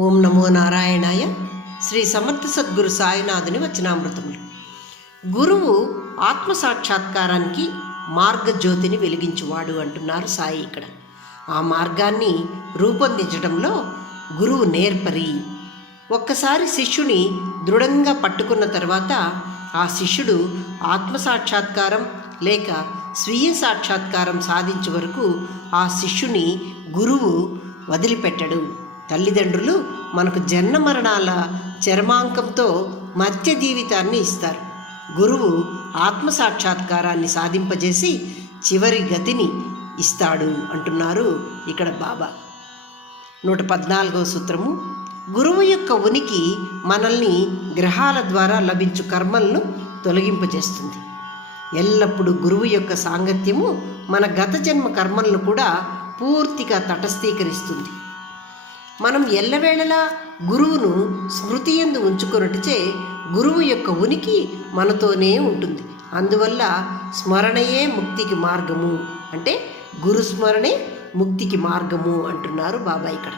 ఓం నమో నారాయణాయ. శ్రీ సమర్థ సద్గురు సాయినాథుని వచనామృతములు. గురువు ఆత్మసాక్షాత్కారానికి మార్గజ్యోతిని వెలిగించువాడు అంటున్నారు సాయి ఇక్కడ. ఆ మార్గాన్ని రూపొందించడంలో గురువు నేర్పరి. ఒక్కసారి శిష్యుని దృఢంగా పట్టుకున్న తర్వాత ఆ శిష్యుడు ఆత్మసాక్షాత్కారం లేక స్వీయ సాక్షాత్కారం సాధించే వరకు ఆ శిష్యుని గురువు వదిలిపెట్టడు. తల్లిదండ్రులు మనకు జన్మ మరణాల చర్మాంకంతో మధ్య జీవితాన్ని ఇస్తారు. గురువు ఆత్మసాక్షాత్కారాన్ని సాధింపజేసి చివరి గతిని ఇస్తాడు అంటున్నారు ఇక్కడ బాబా. 114వ సూత్రము. గురువు యొక్క ఉనికి మనల్ని గ్రహాల ద్వారా లభించు కర్మలను తొలగింపజేస్తుంది. ఎల్లప్పుడూ గురువు యొక్క సాంగత్యము మన గత జన్మ కర్మలను కూడా పూర్తిగా తటస్థీకరిస్తుంది. మనం ఎల్లవేళలా గురువును స్మృతి యందు ఉంచుకొనుటచే గురువు యొక్క ఉనికి మనతోనే ఉంటుంది. అందువల్ల స్మరణయే ముక్తికి మార్గము, అంటే గురు స్మరణే ముక్తికి మార్గము అంటున్నారు బాబా ఇక్కడ.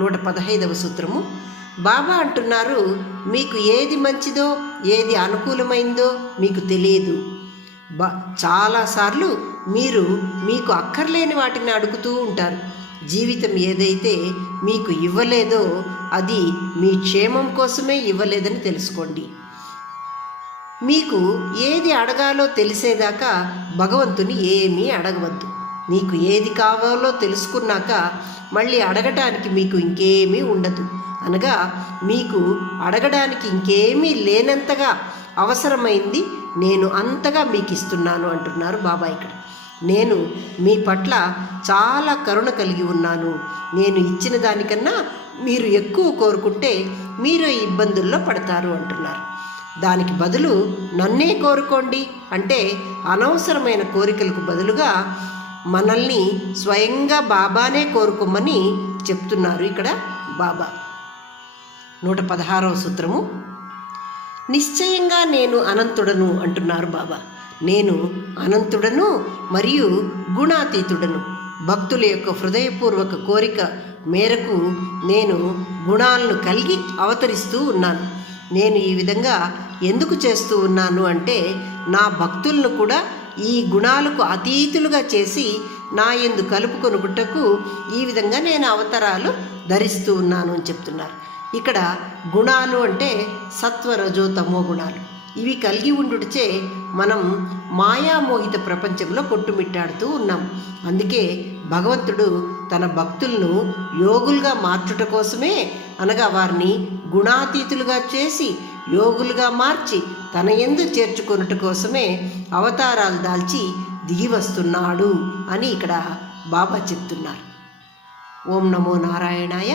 115వ సూత్రము. బాబా అంటున్నారు, మీకు ఏది మంచిదో ఏది అనుకూలమైందో మీకు తెలియదు. చాలాసార్లు మీరు మీకు అక్కర్లేని వాటిని అడుగుతూ ఉంటారు. జీవితం ఏదైతే మీకు ఇవ్వలేదో అది మీ క్షేమం కోసమే ఇవ్వలేదని తెలుసుకోండి. మీకు ఏది అడగాలో తెలిసేదాకా భగవంతుని ఏమీ అడగవద్దు. మీకు ఏది కావాలో తెలుసుకున్నాక మళ్ళీ అడగటానికి మీకు ఇంకేమీ ఉండదు. అనగా మీకు అడగడానికి ఇంకేమీ లేనంతగా అవసరమైంది నేను అంతగా మీకు ఇస్తున్నాను అంటున్నారు బాబా ఇక్కడ. నేను మీ పట్ల చాలా కరుణ కలిగి ఉన్నాను. నేను ఇచ్చిన దానికన్నా మీరు ఎక్కువ కోరుకుంటే మీరు ఇబ్బందుల్లో పడతారు అంటున్నారు. దానికి బదులు నన్నే కోరుకోండి అంటే అనవసరమైన కోరికలకు బదులుగా మనల్ని స్వయంగా బాబానే కోరుకోమని చెప్తున్నారు ఇక్కడ బాబా. 116వ సూత్రము. నిశ్చయంగా నేను అనంతుడను అంటున్నారు బాబా. నేను అనంతుడను మరియు గుణాతీతుడను. భక్తుల యొక్క హృదయపూర్వక కోరిక మేరకు నేను గుణాలను కలిగి అవతరిస్తూ ఉన్నాను. నేను ఈ విధంగా ఎందుకు చేస్తూ ఉన్నాను అంటే నా భక్తులను కూడా ఈ గుణాలకు అతీతులుగా చేసి నా యందు కలుపుకొనుటకు ఈ విధంగా నేను అవతారాలు ధరిస్తూ ఉన్నాను అని చెప్తున్నారు. ఇక్కడ గుణాలు అంటే సత్వ రజో తమో గుణాలు. ఇవి కలిగి ఉండుటచే మనం మాయామోహిత ప్రపంచంలో కొట్టుమిట్టాడుతూ ఉన్నాం. అందుకే భగవంతుడు తన భక్తులను యోగులుగా మార్చుట కోసమే, అనగా వారిని గుణాతీతులుగా చేసి యోగులుగా మార్చి తన యందు చేర్చుకొనుట కోసమే అవతారాలు దాల్చి దిగి వస్తున్నాడు అని ఇక్కడ బాబా చెప్తున్నారు. ఓం నమో నారాయణాయ.